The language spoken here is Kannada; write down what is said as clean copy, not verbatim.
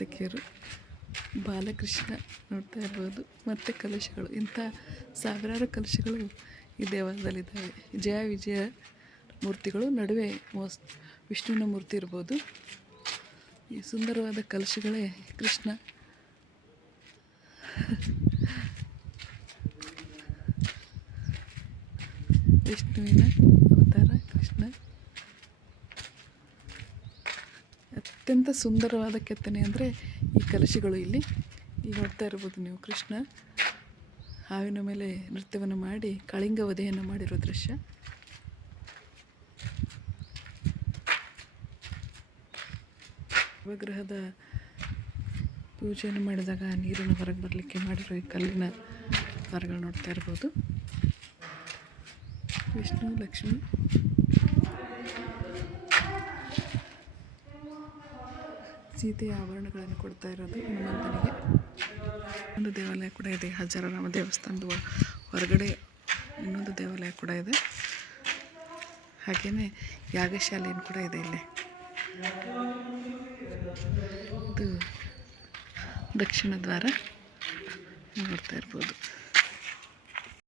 ನರ್ತಕಿಯರು, ಬಾಲಕೃಷ್ಣ ನೋಡ್ತಾ ಇರ್ಬೋದು, ಮತ್ತು ಕಲಶಗಳು. ಇಂಥ ಸಾವಿರಾರು ಕಲಶಗಳು ಈ ದೇವಾಲಯದಲ್ಲಿದ್ದಾವೆ. ಜಯ ವಿಜಯ ಮೂರ್ತಿಗಳು, ನಡುವೆ ವಿಷ್ಣುವಿನ ಮೂರ್ತಿ ಇರ್ಬೋದು. ಈ ಸುಂದರವಾದ ಕಲಶಗಳೇ ಕೃಷ್ಣ. ವಿಷ್ಣುವಿನ ಅವತಾರ ಕೃಷ್ಣ. ಅತ್ಯಂತ ಸುಂದರವಾದ ಕೆತ್ತನೆ ಅಂದರೆ ಈ ಕಲಶಗಳು. ಇಲ್ಲಿ ನೋಡ್ತಾ ಇರ್ಬೋದು ನೀವು, ಕೃಷ್ಣ ಹಾವಿನ ಮೇಲೆ ನೃತ್ಯವನ್ನು ಮಾಡಿ ಕಾಳಿಂಗ ವಧೆಯನ್ನು ಮಾಡಿರೋ ದೃಶ್ಯ. ನವಗ್ರಹದ ಪೂಜೆಯನ್ನು ಮಾಡಿದಾಗ ನೀರನ್ನು ಹೊರಗೆ ಬರಲಿಕ್ಕೆ ಮಾಡಿರೋ ಈ ಕಲ್ಲಿನ ಮರಗಳು ನೋಡ್ತಾ ಇರ್ಬೋದು. ವಿಷ್ಣು, ಲಕ್ಷ್ಮಿ, ಸೀತೆಯ ಆಭರಣಗಳನ್ನು ಕೊಡ್ತಾ ಇರೋದು ಹನುಮಂತನಿಗೆ. ಒಂದು ದೇವಾಲಯ ಕೂಡ ಇದೆ, ಹಜಾರರಾಮ ದೇವಸ್ಥಾನದ ಹೊರಗಡೆ ಇನ್ನೊಂದು ದೇವಾಲಯ ಕೂಡ ಇದೆ. ಹಾಗೆಯೇ ಯಾಗಶಾಲೆಯನ್ನು ಕೂಡ ಇದೆ ಇಲ್ಲಿ. ಇದು ದಕ್ಷಿಣ ದ್ವಾರ ನೋಡ್ತಾ ಇರ್ಬೋದು.